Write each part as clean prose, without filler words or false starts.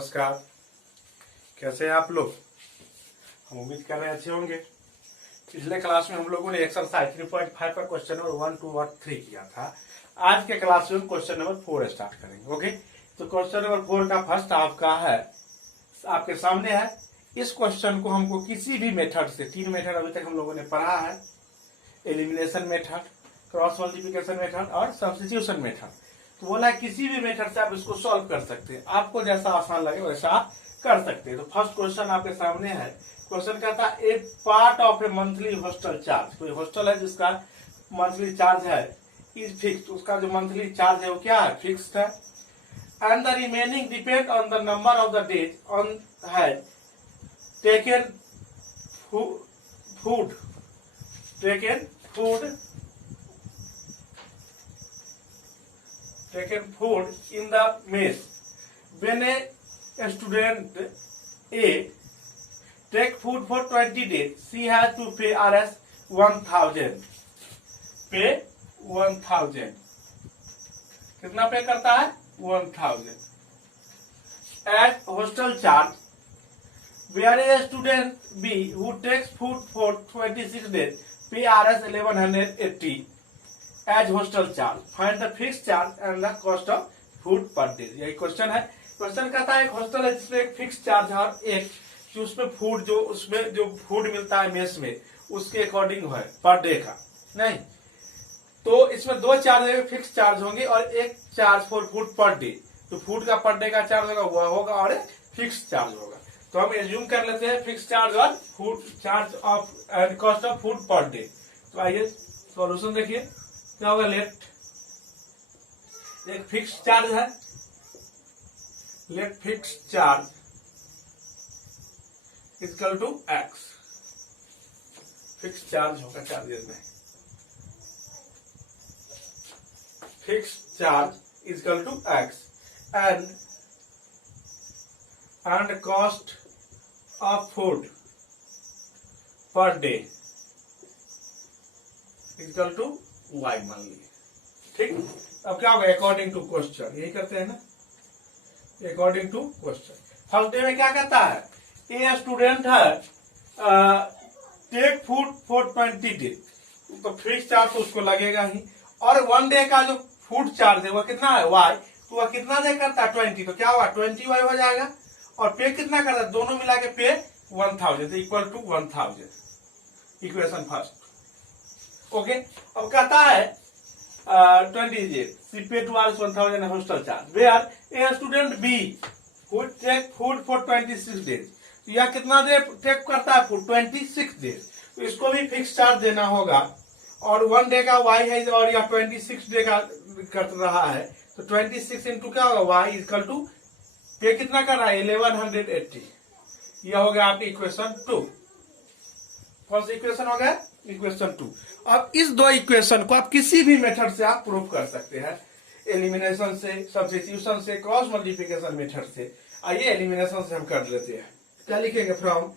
नमस्कार। कैसे हैं आप लोग? हम उम्मीद कर रहे हैं अच्छे होंगे। पिछले क्लास में हम लोगों ने एक्सरसाइज 3.5 का क्वेश्चन नंबर 1, 2 और 3 किया था। आज के क्लास में हम क्वेश्चन नंबर 4 स्टार्ट करेंगे। ओके, तो क्वेश्चन नंबर 4 का फर्स्ट आपका है, आपके सामने है। इस क्वेश्चन को हमको किसी भी मेथड से, 3 मेथड अभी तक हम लोगों ने पढ़ा है, elimination method, cross multiplication method और सब्स्टिट्यूशन मेथड। तो बोला किसी भी मेथड से आप इसको सॉल्व कर सकते हैं, आपको जैसा आसान लगे वैसा आप कर सकते हैं। तो फर्स्ट क्वेश्चन आपके सामने है। क्वेश्चन कहता है a part of a monthly hostel charge. कोई हॉस्टल है जिसका मंथली चार्ज है इज फिक्स्ड, उसका जो मंथली चार्ज है वो क्या है, फिक्स्ड है। And the remaining depend on the number of the days on has taken food in the mess. When a student A take food for 20 days, she has to pay Rs 1000. Pay 1000. कितना पे करता है? 1000. As hostel charge, where a student B who takes food for 26 days pay Rs 1180 as hostel charge. Find the fixed charge and the cost of food per day. यही question है। Question कहता है एक hostel है जिसमें एक fix charge है और एक जो उसमें फूड जो फूड मिलता है मेस में उसके अकॉर्डिंग है पर डे का। नहीं, तो इसमें दो चार्ज फिक्स चार्ज होंगे और एक charge for food per day. तो फूड का पर डे का चार्ज होगा वह होगा और एक फिक्स चार्ज होगा। तो हम एज्यूम कर लेते हैं फिक्स चार्ज और food charge of and cost of food per day. तो आइए सॉल्यूशन देखिए क्या होगा। लेट एक फिक्स चार्ज है, let fix charge equal to x. Fix charge होगा चार्जेस में, fix charge equal to x and cost of food per day equal to y मान लीजिए। ठीक, अब क्या होगा अकॉर्डिंग टू क्वेश्चन, यही करते हैं ना, according to question. First day में क्या कहता है, ए स्टूडेंट है टेक फूड फॉर 20 डेज, तो फिक्स चार्ज तो उसको लगेगा ही। और 1 डे का जो फूड चार्ज है वह कितना है, वाई, तो वह कितना दे करता है 20, तो क्या होगा 20 वाई हो जाएगा। और पे कितना करता है, दोनों मिला के पे 1000 equal to 1000। Equation first. Okay, अब कहता है 20 days she pay to us 1000 hostel charge, where a student B who take food for 26 days, तो यह कितना देर टेक करता है फूड, 26 डेज, तो इसको भी फिक्स चार्ज देना होगा। और 1 डे का वाई है और यह 26 डे का कर रहा है, तो 26 इंटू क्या होगा वाई इक्वल टू पे कितना कर रहा है 1180। यह हो गया आपकी इक्वेशन 2। कौन सी इक्वेशन हो गया, इक्वेशन 2। अब इस दो इक्वेशन को आप किसी भी मेथड से आप प्रूव कर सकते हैं, एलिमिनेशन से, सब्स्टिट्यूशन से, क्रॉस मल्टीप्लिकेशन मेथड से। आइए एलिमिनेशन से हम कर लेते हैं। क्या लिखेंगे, फ्रॉम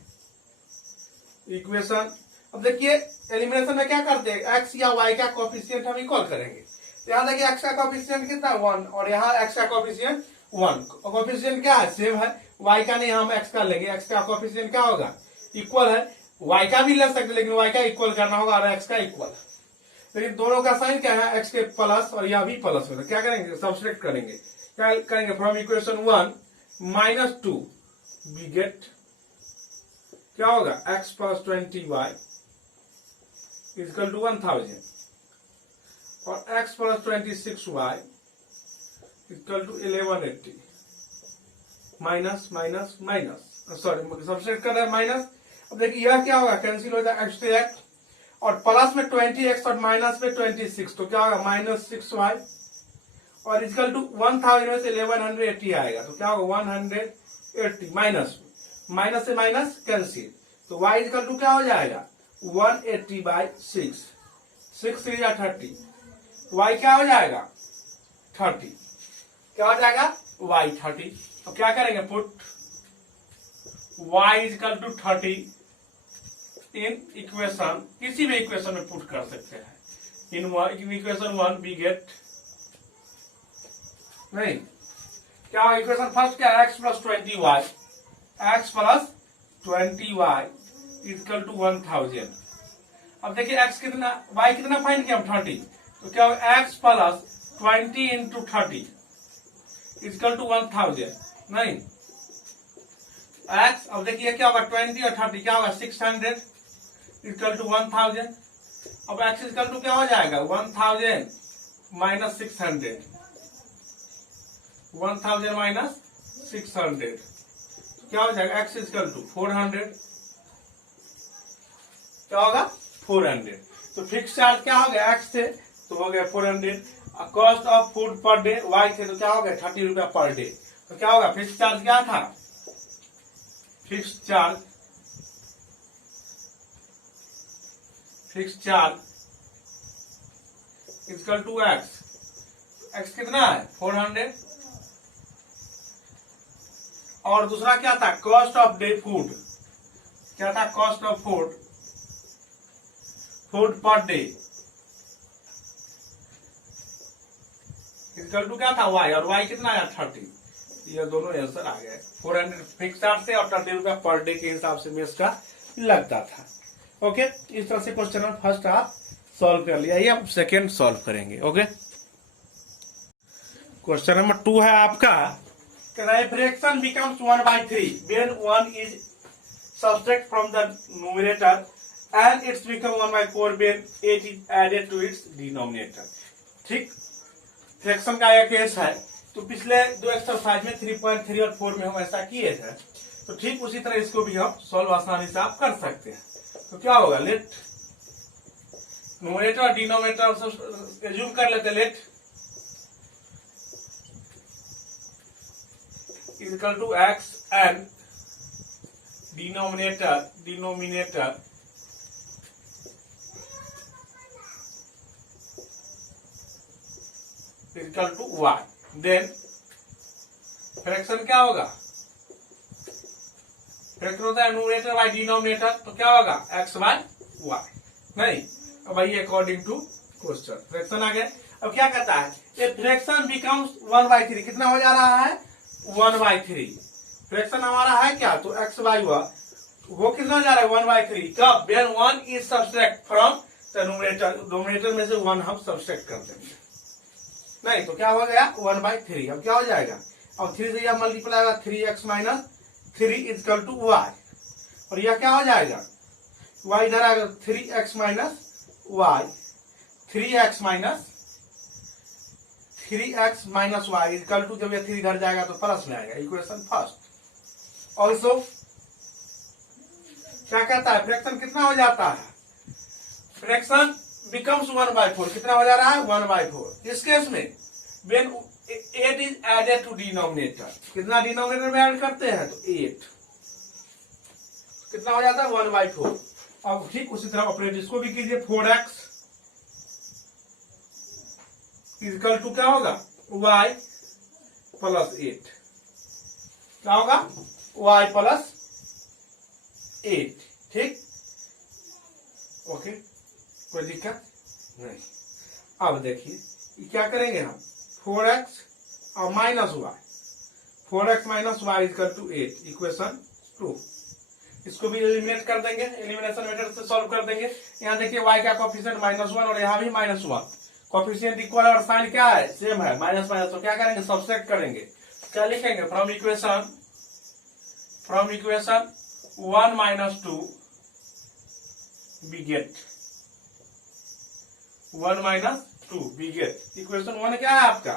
इक्वेशन। अब देखिए एलिमिनेशन में क्या करते हैं, एक्स या वाई का कोफिशिएंट हम इक्वल करेंगे। तो यहाँ देखिए एक्स का कोफिशिएंट कितना 1 और यहाँ एक्स का कोफिशिएंट 1। कोफिशिएंट क्या है, सेम है, वाई का नहीं हम एक्स का लेंगे। एक्स का कोफिशिएंट क्या होगा, इक्वल है। वाई का भी ले सकते लेकिन वाई का इक्वल करना होगा और एक्स का इक्वल। लेकिन दोनों का साइन क्या है, एक्स के प्लस और यह भी प्लस में। तो क्या करेंगे, सब्सट्रैक्ट करेंगे। क्या करेंगे, फ्रॉम इक्वेशन 1 -2 वी गेट क्या होगा, x plus 20y equal to 1000 और x plus 26y equal to 1180। Minus minus minus, sorry subtract कर रहा है माइनस। अब देखिए यह क्या होगा, कैंसिल हो जाएगा एक्स टू एक्स, और प्लस में 20x और माइनस में 26, तो क्या होगा -6y और इक्वल टू 1000 में से 1180 आएगा, तो क्या होगा 180 माइनस से माइनस कैंसिल, तो y इक्वल टू क्या हो जाएगा 180/6, 6 3 या 30, y क्या हो जाएगा 30, क्या हो जाएगा y 30। अब क्या करेंगे, put y equal to 30 in equation, किसी भी इक्वेशन में पुट कर सकते हैं। इन इक्वेशन 1 वी गेट, नहीं क्या होगा इक्वेशन फर्स्ट क्या है, x plus 20y, x plus 20y equal to 1000। अब देखिए x कितना, y कितना फाइंड किया हम 30, तो क्या होगा x plus 20 into 30 equal to 1000, नहीं x, अब देखिए क्या होगा 20 और 30 क्या होगा 600 इक्वल टू 1000। अब x इक्वल टू क्या हो जाएगा 1000 माइनस 600, 1000 माइनस 600 क्या हो जाएगा x इक्वल टू 400, क्या होगा 400। तो फिक्स चार्ज क्या हो गया x थे तो हो गया 400, cost of food per day y थे तो क्या हो गया 30 रुपया पर डे। तो क्या होगा फिक्स चार्ज क्या था, fix charge equal to x कितना है 400, और दूसरा क्या था कॉस्ट ऑफ डे फूड, क्या था cost of food per day equal to क्या था y, और y कितना आया 30। ये दोनों आंसर आ गए 400 फिक्स चार्ज से और 30 रुपया पर डे के हिसाब से मेस का लगता था। ओके, इस तरह से क्वेश्चन नंबर फर्स्ट आप सॉल्व कर लिया, ये आप सेकेंड सॉल्व करेंगे। ओके, क्वेश्चन नंबर 2 है आपका, fraction becomes 1/3 when 1 is subtract from the numerator and it's become 1/4 when 8 is added to its denominator। ठीक, फ्रैक्शन का एक केस है, तो पिछले दो एक्सरसाइज में 3.3 और 4 में हम ऐसा किए थे, तो ठीक उसी तरह इसको भी हम सॉल्व आसानी से आप कर सकते हैं। तो क्या होगा लेट न्यूमरेटर और डिनोमिनेटर एज्यूम कर लेते, let equal to x and denominator equal to y, then fraction क्या होगा, फ्रैक्शन होता है न्यूमरेटर बाय डिनोमिनेटर, तो क्या होगा x बाय y, नहीं अब भाई अकॉर्डिंग टू क्वेश्चन फ्रैक्शन आ गया। अब क्या कहता है ये फ्रैक्शन बिकम्स 1/3, कितना हो जा रहा है 1/3, फ्रैक्शन हमारा है क्या तो x बाय y, वो कितना जा रहा है 1/3, कब when 1 is subtract from the numerator में से 1 हम सब्सट्रैक्ट कर देंगे, नहीं तो क्या हो गया 1/3। अब क्या हो जाएगा, अब 3 से यह मल्टीप्लाई होगा 3x minus 3 equal to y, और यह क्या हो जाएगा y इधर आएगा 3x minus y, 3x minus y equal to, जब यह 3 इधर जाएगा तो प्लस में आएगा, इक्वेशन फर्स्ट। ऑल्सो क्या कहता है फ्रैक्शन कितना हो जाता है, फ्रैक्शन बिकम्स 1/4, कितना हो जा रहा है 1/4। इस केस में when 8 is added to denominator, कितना डिनोमिनेटर में ऐड करते हैं तो 8, कितना हो जाता है 1/4। अब ठीक उसी तरह ऑपरेट इसको भी कीजिए, 4x इक्वल टू क्या होगा y प्लस 8, क्या होगा y प्लस 8, ठीक ओके कोई दिक्कत नहीं। अब देखिए क्या करेंगे हम 4x और minus y, 4x minus y equal to 8 equation 2, इसको भी एलिमिनेट कर देंगे, एलिमिनेशन मेथड से सॉल्व कर देंगे। यहाँ देखिए y का कोफिशिएंट -1 और यहाँ भी -1, कोफिशिएंट इक्वल और साइन क्या है सेम है माइनस माइनस, तो क्या करेंगे सब्ट्रैक्ट करेंगे, क्या लिखेंगे from equation 1 minus 2 we get 1 minus 2 we get equation 1 क्या है आपका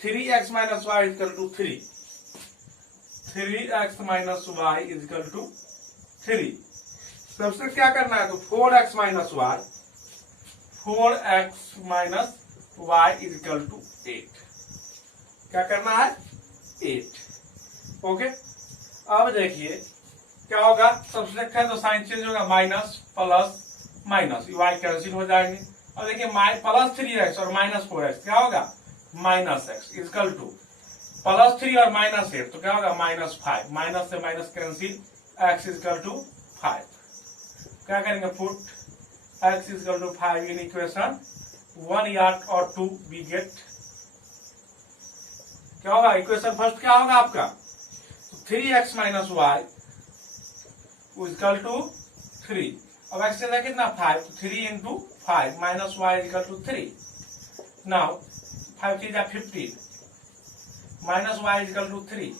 3x minus y equal to 3, 3x minus y equal to 3। सबसे क्या करना है तो 4x minus y, 4x minus y equal to 8, क्या करना है 8। ओके, अब देखिए क्या होगा, सब्ट्रैक्ट है तो साइन चेंज होगा, minus plus minus y cancel हो जाएंगे। और देखिए प्लस 3x और माइनस 4x क्या होगा -x इक्वल टू प्लस 3 और माइनस 8 तो क्या होगा -5, माइनस से minus cancel, x equal to 5, क्या करेंगे put x equal to 5 in equation 1 या और 2 we get क्या होगा, इक्वेशन फर्स्ट क्या होगा आपका, 3x minus y equal to 3। अब x का कितना 5, 3 इंटू 5 minus y equal to 3। Now 5 3 जा 15 माइनस वाई इक्वल टू 3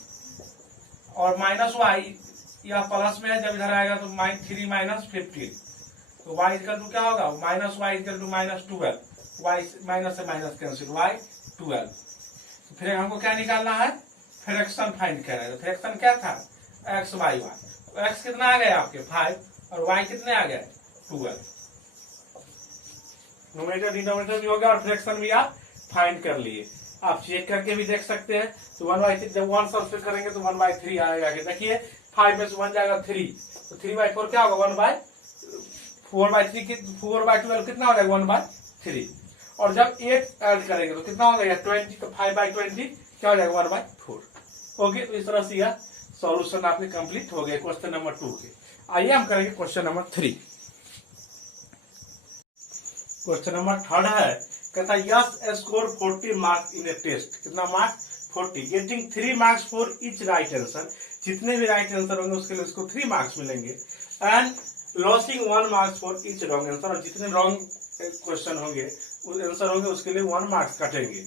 और माइनस वाई या प्लस में है, जब इधर आएगा तो 3 माइनस 15 तो y इक्वल टू क्या होगा, minus y equal to minus 12, y minus से माइनस कैंसिल, y 12। तो फिर हमको क्या निकालना है, फ्रैक्शन फाइंड कर रहे हैं। तो फ्रैक्शन क्या था, x बाई वाई, तो x कितना आ गया आपके 5 और y कितने आ गए 12। न्यूमरेटर डिनोमिनेटर भी हो गया और फ्रैक्शन भी आप फाइंड कर लिए। आप चेक करके भी देख सकते हैं। तो 1/3 जब 1 सब्सिट्यूट करेंगे तो 1/3 आएगा। देखिए 5 में से 1 जाएगा 3, तो 3/4 क्या होगा 1/4/3 4/12 कितना हो जाएगा 1/3। और जब 8 ऐड करेंगे तो कितना हो जाएगा 20, तो 5/20 क्या हो जाएगा 1/4। ओके, तो इस तरह से यह सॉल्यूशन आपके कंप्लीट हो गए क्वेश्चन नंबर 2 के। आइए हम करेंगे क्वेश्चन नंबर 3। क्वेश्चन नंबर 3 है, कहता है yes score 40 marks in a test. कितना marks 40, getting 3 marks for each right answer. जितने भी राइट आंसर होंगे उसके लिए उसको 3 मार्क्स मिलेंगे। And losing 1 marks for each wrong answer, और जितने रॉन्ग क्वेश्चन होंगे आंसर होंगे उसके लिए 1 मार्क्स कटेंगे।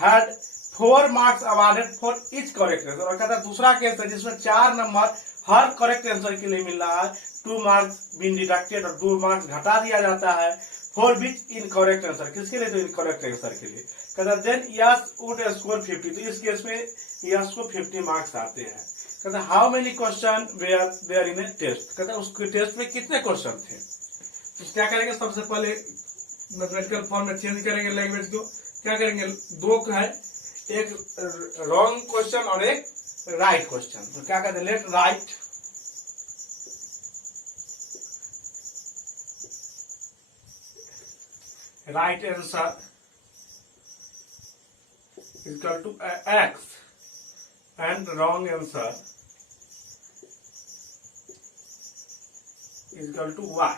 Had 4 marks awarded for each correct answer. और कहता है दूसरा केस है जिसमें 4 नंबर हर करेक्ट आंसर के लिए मिल रहा है, 2 मार्क्स बीन डिडक्टेड और 2 मार्क्स घटा दिया जाता है फॉर विच इनकरेक्ट आंसर। किसके लिए, तो इनकरेक्ट आंसर के लिए। कहता है देन यस वुड स्कोर 50। तो इस केस में यस को 50 मार्क्स आते हैं। कहता है how many question were there in a test. कहता है उसके टेस्ट में कितने क्वेश्चन थे। तो क्या करेंगे, सबसे पहले मैथमेटिकल फॉर्म में चेंज करेंगे लैंग्वेज को। क्या करेंगे, 2 है, एक रॉन्ग क्वेश्चन और एक राइट क्वेश्चन। तो क्या कहते हैं, let right answer equal to x and wrong answer is equal to y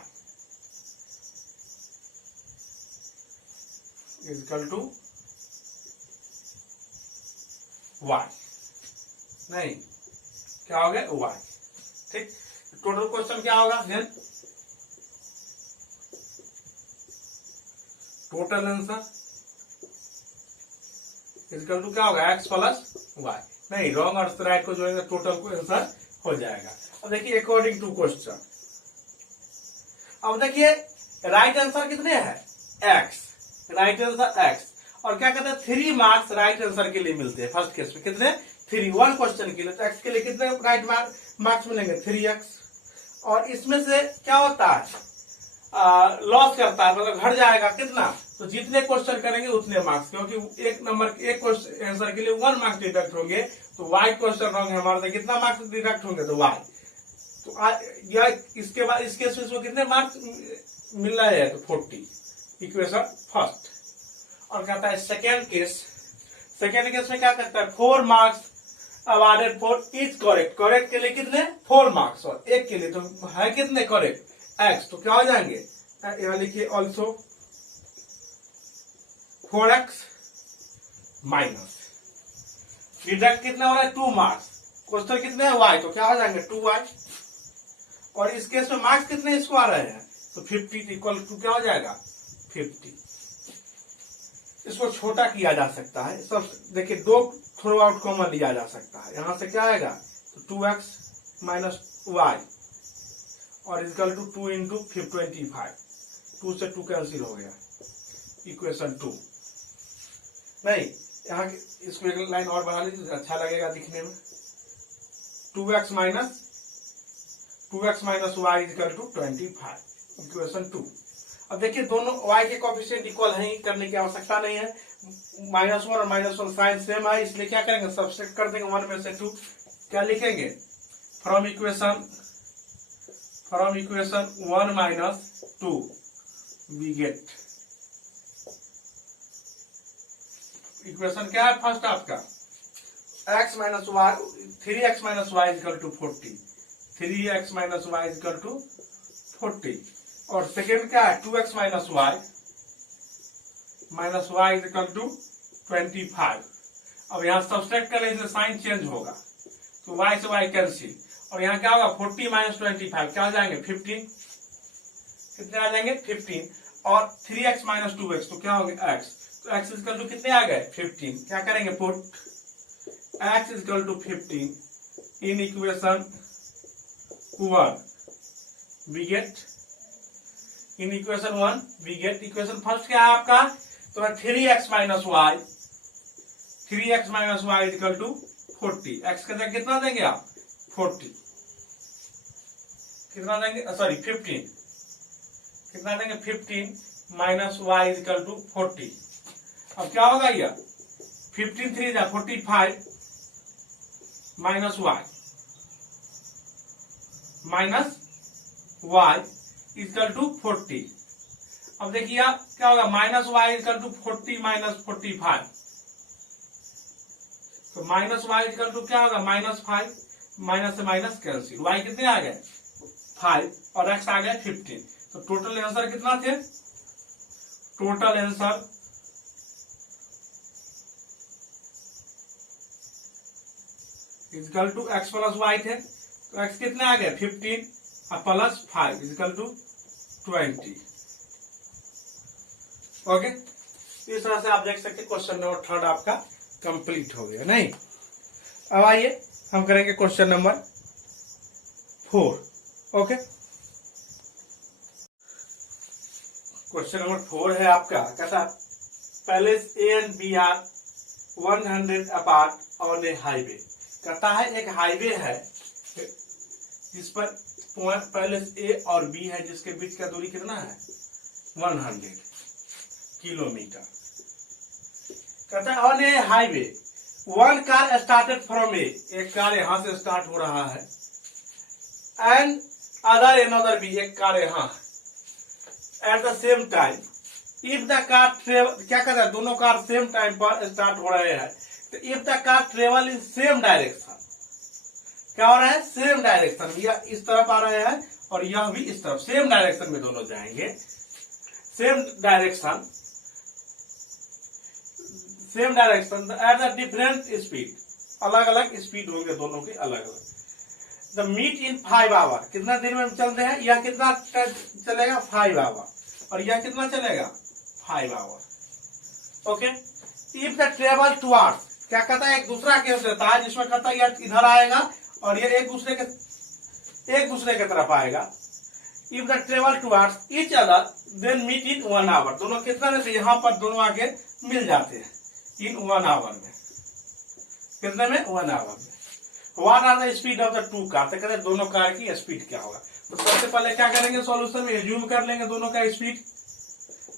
is equal to y। नहीं, क्या हो गया y। ठीक, टोटल क्वेश्चन क्या होगा, then total answer equal to क्या होगा x प्लस वाई। नहीं, रॉन्ग और राइट को जोड़ेंगे टोटल को आंसर हो जाएगा। अब देखिए अकॉर्डिंग टू क्वेश्चन, अब देखिए राइट आंसर कितने हैं x, राइट आंसर x। और क्या कहते हैं 3 मार्क्स राइट आंसर के लिए मिलते हैं। फर्स्ट केस में कितने 3, 1 क्वेश्चन के लिए। तो x के लिए कितने राइट मार्क्स मिलेंगे 3x। और इसमें से क्या होता है, लॉस करता है, मतलब घट जाएगा कितना, तो जितने क्वेश्चन करेंगे उतने मार्क्स, क्योंकि एक नंबर एक क्वेश्चन आंसर के लिए 1 मार्क्स डिडक्ट होंगे। तो वाई क्वेश्चन रॉन्ग है हमारे से, कितना मार्क्स डिडक्ट होंगे, तो वाई। तो या इसके बाद इस केस में कितने मार्क्स मिल रहा है, तो 40, इक्वेशन फर्स्ट। और कहता है सेकेंड केस में क्या करता है 4 marks awarded for each correct. Correct के लिए कितने 4 मार्क्स और एक के लिए तो है कितने करेक्ट x। तो क्या हो जाएंगे, यहां लिखिए ऑल्सो 4x माइनस डिडक्ट कितना हो रहा है 2 मार्क्स। क्वेश्चन कितने है y, तो क्या हो जाएंगे 2y। और इस केस में मार्क्स कितने इसको आ रहे हैं, तो 50 इक्वल टू क्या हो जाएगा 50। इसको छोटा किया जा सकता है, सब देखिए 2 थ्रो आउट कॉमन लिया जा सकता है। यहां से क्या आएगा, तो 2x माइनस y और इक्वल टू 2 इंटू 25, 2 से 2 कैंसिल हो गया, इक्वेशन 2। नहीं, यहाँ इसको एक लाइन और बना लीजिए, अच्छा लगेगा दिखने में। 2x minus y equal to 25, equation 2। अब देखिए दोनों y के कोएफिशिएंट इक्वल है, करने की आवश्यकता नहीं है। -1 और -1 साइन सेम है, इसलिए क्या करेंगे सब्सट्रैक्ट कर देंगे 1 में से 2। क्या लिखेंगे, from equation 1 minus 2 we get, equation क्या है फर्स्ट आपका x minus y, 3x minus y equal to 40, 3x minus y equal to 40। और सेकेंड क्या है 2x minus y equal to 25। अब यहाँ सब्सट्रैक्ट करने से साइन चेंज होगा, तो y से y कैंसिल, और यहाँ क्या होगा 40 माइनस 25 क्या हो जाएंगे 15, कितने आ जाएंगे 15, और 3x माइनस 2x तो क्या होगा x, तो x इक्वल टू कितने आ गए 15, क्या करेंगे put x equal to 15 in equation 1 we get, in equation 1 we get, equation first क्या है आपका, तो 3x minus y, 3x minus y equal to 40, x का जगह कितना देंगे आप 40, कितना देंगे सॉरी 15, कितना देंगे 15 माइनस वाई इक्वल टू 40, अब क्या होगा ये 15 3 जा 45 minus y, minus y equal to 40, अब देखिए आप क्या होगा minus y equal to 40 minus 45, तो माइनस वाई इक्वल टू क्या होगा -5, माइनस से माइनस कैंसिल, वाई कितने आ गए 5 और एक्स आ गया 15, तो टोटल आंसर कितना थे, total answer equal to x plus y थे, तो एक्स कितने आ गए 15 और प्लस 5 इक्वल टू 20। ओके, इस तरह से आप देख सकते क्वेश्चन नंबर 3 आपका कंप्लीट हो गया। नहीं, अब आइए हम करेंगे question number 4। Okay, question number 4 है आपका, कहता पहले a and b are 100 apart on a highway, कहता है एक हाईवे है जिस पर पहले ए और बी है जिसके बीच का दूरी कितना है 100 किलोमीटर। कहता है on a highway one car started from a, एक कार यहां से स्टार्ट हो रहा है, एंड अदर अनदर बी, एक कार यहां at the same time, if the car travel, क्या कहता है दोनों कार सेम टाइम पर स्टार्ट हो रहे हैं, तो if the car travel in same direction, क्या हो रहा है सेम डायरेक्शन, यह इस तरफ आ रहे हैं और यह भी इस तरफ, सेम डायरेक्शन में दोनों जाएंगे, same direction at the different speed, अलग अलग स्पीड होंगे दोनों के अलग अलग, द मीट इन 5 आवर, कितना देर में चलते हैं, यह कितना चलेगा 5 आवर और यह कितना चलेगा 5 hour. Okay, if the travel towards, क्या कहता है एक दूसरा केस लेता है जिसमें कहता है यह इधर आएगा और ये एक दूसरे के तरफ आएगा, if the travel towards each other then meet in 1 hour, दोनों कितना देते यहाँ पर दोनों आके मिल जाते हैं इन 1 आवर में, कितने में 1 आवर में। What are the speed of the two car, तो कहते हैं दोनों कार की स्पीड क्या होगा, तो सबसे पहले क्या करेंगे सॉल्यूशन में एज्यूम कर लेंगे दोनों का speed,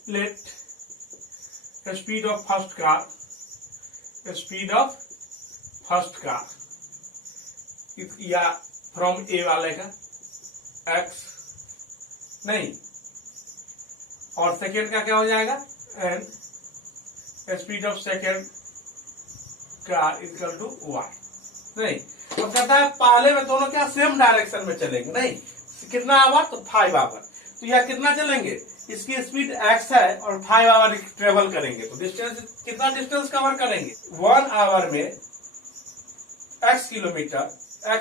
let speed of first car, speed of first car या फ्रॉम ए वाले का x नहीं, और सेकेंड का क्या हो जाएगा and speed of second car equal to y। नहीं, तो कहता है पहले में दोनों क्या सेम डायरेक्शन में चलेंगे, नहीं कितना आवर तो 5 आवर, तो यह कितना चलेंगे, इसकी स्पीड x है और 5 आवर ट्रेवल करेंगे, तो डिस्टेंस कितना डिस्टेंस कवर करेंगे 1 आवर में x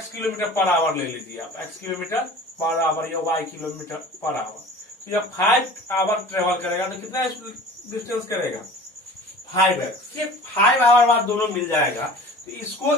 किलोमीटर पर आवर ले लीजिए आप, x किलोमीटर पर आवर या y किलोमीटर पर आवर, तो यह 5 आवर ट्रेवल करेगा तो कितना डिस्टेंस करेगा 5x, ये 5 आवर बाद दोनों मिल जाएगा, तो इसको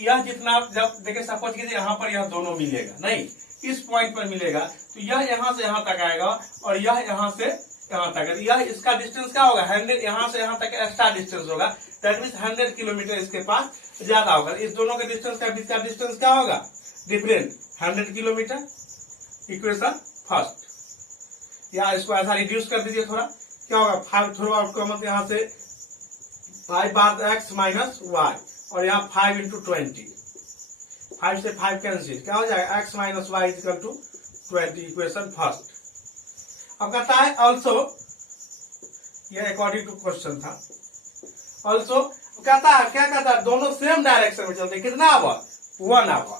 यह जितना जब देखिए सपोज कीजिए यहाँ पर यह दोनों मिलेगा, नहीं इस पॉइंट पर मिलेगा, तो यह यहाँ से यहाँ तक आएगा और यह यहाँ से यहाँ तक, यह इसका डिस्टेंस क्या होगा 100, यहाँ से यहाँ तक एक्स्ट्रा डिस्टेंस होगा, दैट मीन्स 100 किलोमीटर इसके पास ज्यादा होगा, इस दोनों के डिस्टेंस का बीच का डिस्टेंस क्या होगा डिफरेंट 100 किलोमीटर, इक्वेशन फर्स्ट, या इसको ऐसा रिड्यूस कर दीजिए थोड़ा, क्या होगा 5 थोड़ा आपको मतलब यहाँ से 5 बार x माइनस वाई और यहाँ 5 इंटू 20, 5 से 5 कैंसिल, क्या हो जाएगा x minus y equal to 20, equation first. अब कहता है ऑल्सो, यह अकॉर्डिंग टू क्वेश्चन था, ऑल्सो कहता है क्या कहता है दोनों सेम डायरेक्शन में चलते, कितना आवर 1 आवर,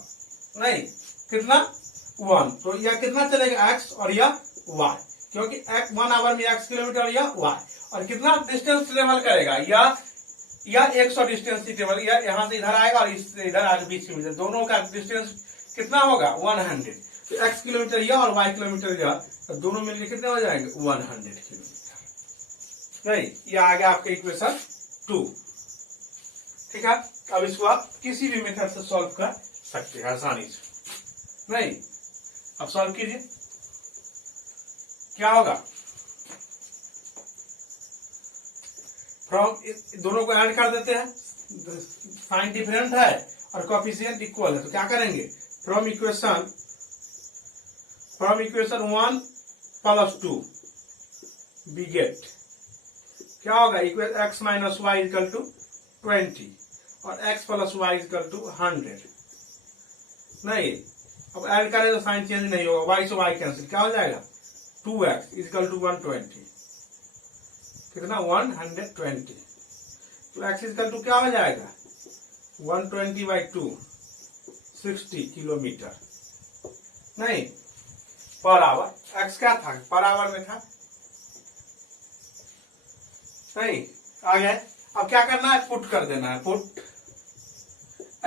नहीं कितना 1, तो यह कितना चलेगा x और यह y, क्योंकि 1 आवर में x किलोमीटर और यह y, और कितना डिस्टेंस ट्रेवल करेगा, या 100 डिस्टेंस टेबल, या यहाँ से इधर आएगा और इससे इधर आगे 20 किलोमीटर, दोनों का डिस्टेंस कितना होगा 100। तो x किलोमीटर यह और y किलोमीटर यह, तो दोनों मिलकर कितने हो जाएंगे 100 किलोमीटर। नहीं, ये आ गया आपका इक्वेशन 2। ठीक है, अब इसको आप किसी भी मेथड से सॉल्व कर सकते हैं आसानी से। नहीं, अब सॉल्व कीजिए, क्या होगा, फ्रॉम दोनों को ऐड कर देते हैं, साइन डिफरेंट है और कोएफिशिएंट इक्वल है, तो क्या करेंगे, from equation 1 plus 2 we get, क्या होगा, equation x minus y equal to 20 और x plus y equal to 100। नहीं, अब ऐड करें तो साइन चेंज नहीं होगा, y से y कैंसिल, क्या हो जाएगा 2x इक्वल टू 120, कितना 120। तो x इक्वल टू क्या हो जाएगा 120/2 60 किलोमीटर। नहीं, पर आवर, x क्या था पर आवर में था। नहीं, आ गया। अब क्या करना है, पुट कर देना है, put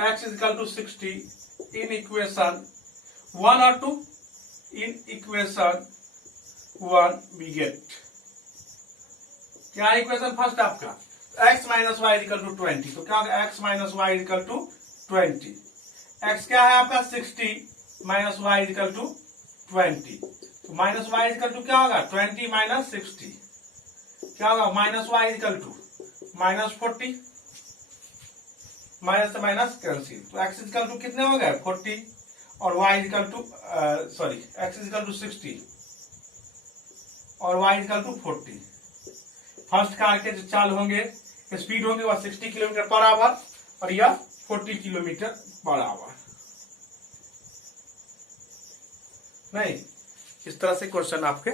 x equal to 60 in equation 1 और 2, इन इक्वेशन 1 वी गेट, क्या इक्वेशन फर्स्ट आपका x minus y equal to 20, तो क्या होगा x minus y equal to 20, x क्या है आपका 60 माइनस वाई इक्वल टू 20, तो माइनस वाई इक्वल टू क्या होगा 20 माइनस 60, क्या होगा minus y equal to minus 40, minus से माइनस कैंसिल, तो x इक्वल टू कितने हो गए 40 और y equal to x equal to 60 और y equal to 40। First car के जो चाल होंगे, स्पीड होंगे वह 60 किलोमीटर पर आवर और यह 40 किलोमीटर पर आवर। नहीं, इस तरह से क्वेश्चन आपके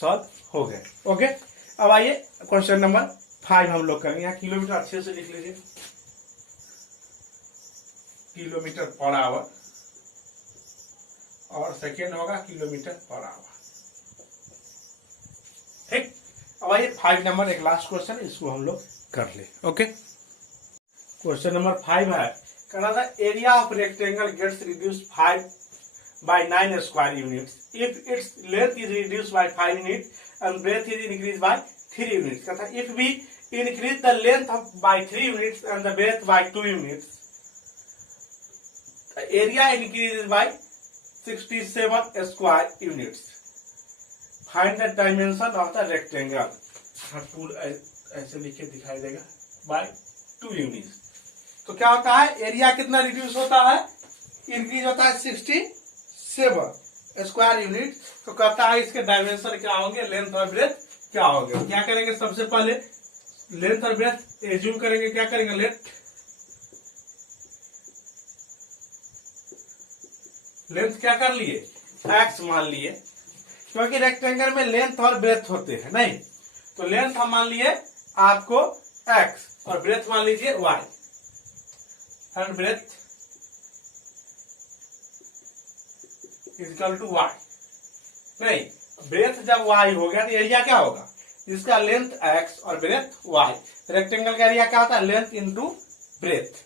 सॉल्व हो गए। ओके, अब आइए क्वेश्चन नंबर 5 हम लोग करेंगे। यहाँ किलोमीटर अच्छे से लिख लीजिए, किलोमीटर पर आवर और सेकेंड होगा किलोमीटर पर आवर। ठीक, अब आइए 5 नंबर एक लास्ट क्वेश्चन, इसको हम लोग कर ले। ओके, क्वेश्चन नंबर 5 है, कहना था area of rectangle gets reduce 5/9 square units if its length is reduce by 5 unit and breadth is increase by 3 units. कहता if we increase the length by 3 units and the breadth by 2 units, area increase by 67 square units, find the dimension of the rectangle. टूल ऐसे लिखे दिखाई देगा, bye 2 units. तो क्या होता है, एरिया कितना रिड्यूस होता है, इंक्रीज होता है 67 स्क्वायर यूनिट। तो कहता है इसके डायमेंशन क्या होंगे, लेंथ और ब्रेथ क्या होंगे। क्या करेंगे, सबसे पहले लेंथ और ब्रेथ एज्यूम करेंगे, क्या करेंगे, लेंथ क्या कर लिए x मान लिए, क्योंकि रेक्टेंगल में लेंथ और ब्रेथ होते हैं। नहीं, तो लेंथ हम मान लिए आपको x और ब्रेथ मान लीजिए y, and breadth equal to y। नहीं, ब्रेथ जब y हो गया तो एरिया क्या होगा, इसका लेंथ x और ब्रेथ y। रेक्टेंगल का एरिया क्या होता है, लेंथ इंटू ब्रेथ।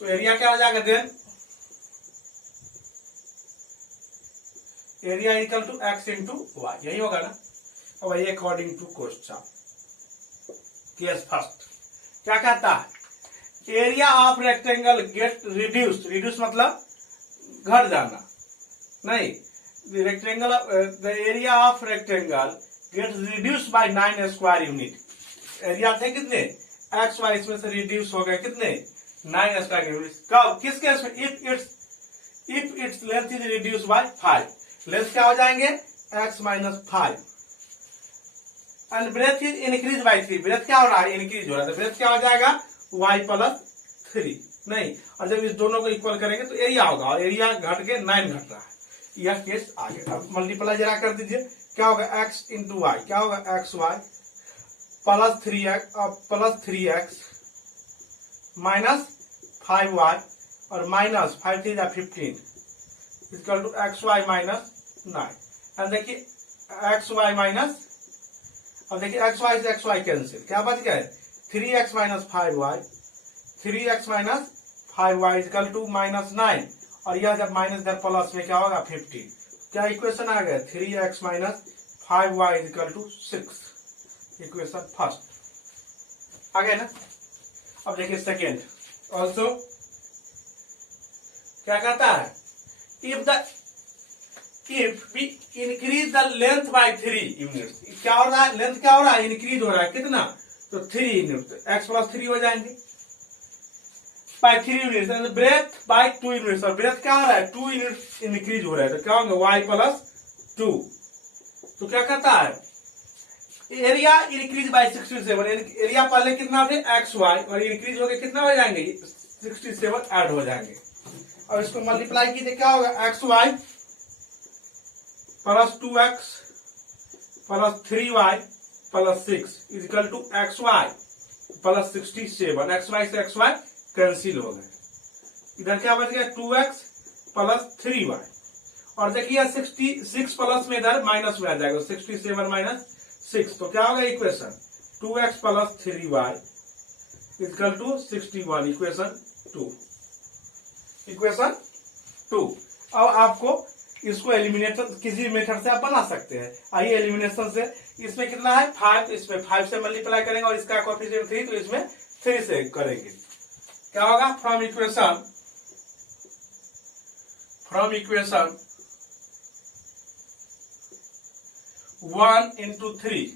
तो एरिया क्या हो जाएगा then, area equal to x into y, यही होगा ना। अब ये according to question, case first क्या कहता है, area of rectangle get reduce, reduce मतलब घट जाना। नहीं, rectangle the area of rectangle get reduce by 9 square unit. Area थे कितने एक्स वाई, इसमें से रिड्यूस हो गए कितने 9 स्क्वायर यूनिट। कब, किस केस में, if its length is reduce by 5, length क्या हो जाएंगे x minus 5 and breadth is increase by 3, breadth क्या हो रहा है, इंक्रीज हो रहा है, तो ब्रेथ क्या हो जाएगा y प्लस 3। नहीं, और जब इस दोनों को इक्वल करेंगे तो एरिया होगा, और एरिया घट के 9 घट रहा है, यह केस आ गया। अब मल्टीप्लाई जरा कर दीजिए, क्या होगा x इंटू वाई, क्या होगा x Y plus 3x minus 5y और minus 5 3 15 equal to x y minus 9। अब देखिए एक्स वाई माइनस, अब देखिए एक्स वाई से एक्स वाई कैंसिल, क्या बच गए 3x minus 5y, 3x minus 5y equal to minus 9, और यह जब माइनस इधर प्लस में क्या होगा 15। क्या इक्वेशन आ गया 3x minus 5y equal to 6, equation first आ गया ना। अब देखिए सेकेंड ऑल्सो क्या कहता है, if we increase the length by 3 units, क्या हो रहा है, लेंथ क्या हो रहा है, इंक्रीज हो रहा है कितना, तो 3 यूनिट, x प्लस 3 हो जाएंगे by 3 unit, breadth by 2 unit, और ब्रेथ क्या हो रहा है 2 यूनिट इंक्रीज हो रहा है, तो क्या होंगे y प्लस 2। तो क्या कहता है एरिया इंक्रीज बाय 67, एरिया पहले कितना थे xy, और इंक्रीज होकर कितना हो जाएंगे 67 ऐड हो जाएंगे। और इसको मल्टीप्लाई कीजिए क्या होगा xy plus 2x plus 3y plus 6 equal to xy plus 67, xy से xy कैंसिल हो गए, इधर क्या बच गया 2x प्लस 3y, और देखिए 66 प्लस में इधर माइनस में आ जाएगा 67 माइनस 6, तो क्या होगा equation 2x plus 3y equal to 61, equation 2, equation 2। अब आपको इसको एलिमिनेशन किसी मेथड से आप बना सकते हैं। आइए एलिमिनेशन से, इसमें कितना है 5, इसमें 5 से मल्टीप्लाई करेंगे, और इसका कोएफिशिएंट 3, तो इसमें 3 से करेंगे, क्या होगा फ्रॉम इक्वेशन 1 into 3,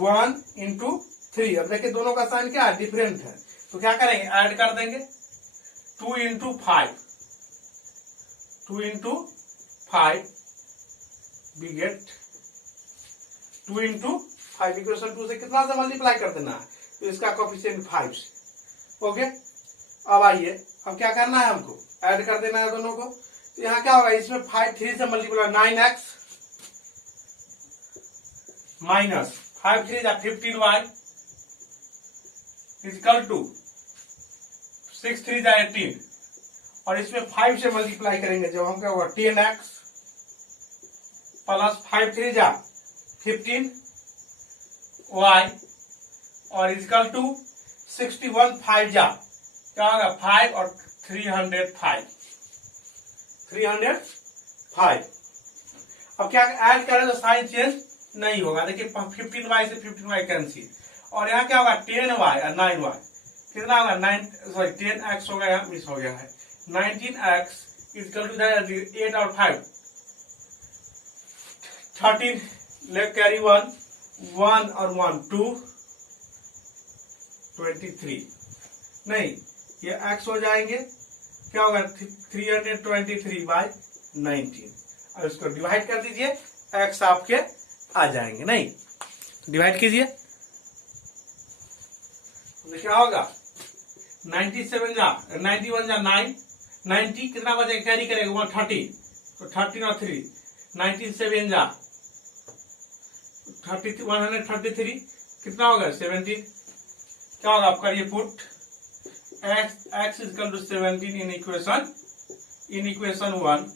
1 into 3। अब देखिए दोनों का साइन क्या है डिफरेंट है, तो क्या करेंगे ऐड कर देंगे 2 into 5, 2 into 5 we get 2 into 5, equation 2 से कितना से मल्टीप्लाई कर देना है, तो इसका कोएफिशिएंट 5 से। ओके, अब आइए अब क्या करना है, हमको ऐड कर देना है दोनों को, तो यहाँ क्या होगा इसमें 5 3 से मल्टीप्लाई 9x माइनस 5 3 जा 15y इक्वल टू 6 3 जा 18, और इसमें 5 से मल्टीप्लाई करेंगे जब हम क्या होगा 10x प्लस 5 3 जा 15y, और इक्वल टू 61 5 जा क्या होगा 5 और 305, 305। अब क्या ऐड करें तो साइन चेंज नहीं होगा, देखिए 15y से 15y कैंसिल, और यहाँ क्या होगा 10y और 9y कितना होगा 10x होगा, यहाँ मिस हो गया है 19x इक्वल टू 8 और 5 13, लेट कैरी 1 और 1 2 23, नहीं ये x हो जाएंगे, क्या होगा 323 बाय 19, और इसको डिवाइड कर दीजिए x आपके आ जाएंगे, नहीं डिवाइड कीजिए, तो क्या होगा 97 जा 91 जा 9, 90 कितना बचेगा कैरी करेगा 130, तो 13 और 3 97 जा 133 कितना होगा 17, क्या होगा आपका ये put x equal to 17 in equation 1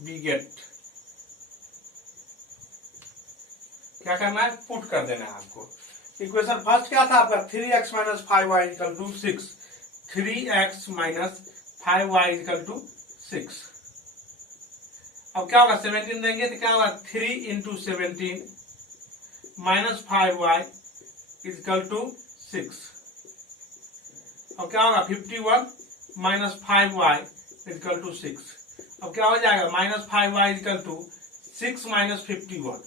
we get, क्या करना है पुट कर देना है आपको। इक्वेशन फर्स्ट क्या था आपका 3x minus 5y equal to 6, 3x minus 5y equal to 6। अब क्या होगा 17 देंगे तो क्या होगा 3 into 17 minus 5y equal to 6। अब क्या होगा 51 माइनस 5y इक्वल टू 6। अब क्या हो जाएगा minus 5y equal to 6 minus 51।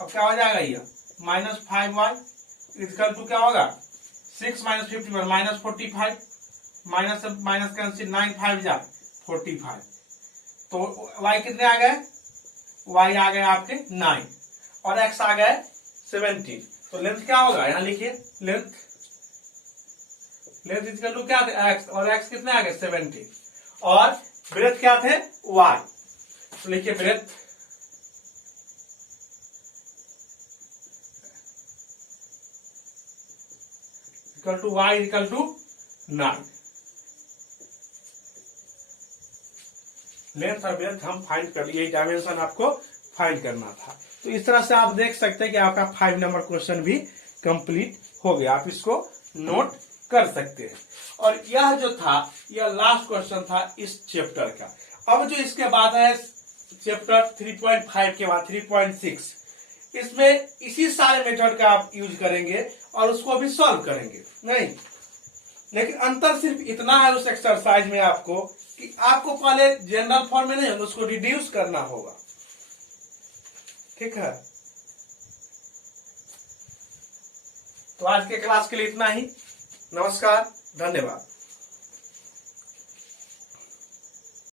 अब क्या हो जाएगा ये माइनस 5y इक्वल टू क्या होगा 6 minus 51 minus 45, minus minus cancel 9 5 जा 45, तो y कितने आ गए, y आ गए आपके 9 और x आ गए 17। तो लेंथ क्या होगा यहाँ लिखिए, लेंथ इक्वल टू क्या थे x, और x कितने आ गए 17, और ब्रेथ क्या थे y, तो लिखिए breadth equal to y equal to 9। Length और ब्रेथ हम फाइंड कर लिए, डायमेंशन आपको फाइंड करना था। तो इस तरह से आप देख सकते हैं कि आपका 5 नंबर क्वेश्चन भी कंप्लीट हो गया। आप इसको नोट कर सकते हैं। और यह जो था, यह लास्ट क्वेश्चन था इस चैप्टर का। अब जो इसके बाद है चैप्टर 3.5 के बाद 3.6, इसमें इसी सारे मेथड का आप यूज करेंगे और उसको भी सॉल्व करेंगे नहीं, लेकिन अंतर सिर्फ इतना है उस एक्सरसाइज में आपको कि आपको पहले जनरल फॉर्म में नहीं, उसको रिड्यूस करना होगा। ठीक है, तो आज के क्लास के लिए इतना ही। नमस्कार, धन्यवाद।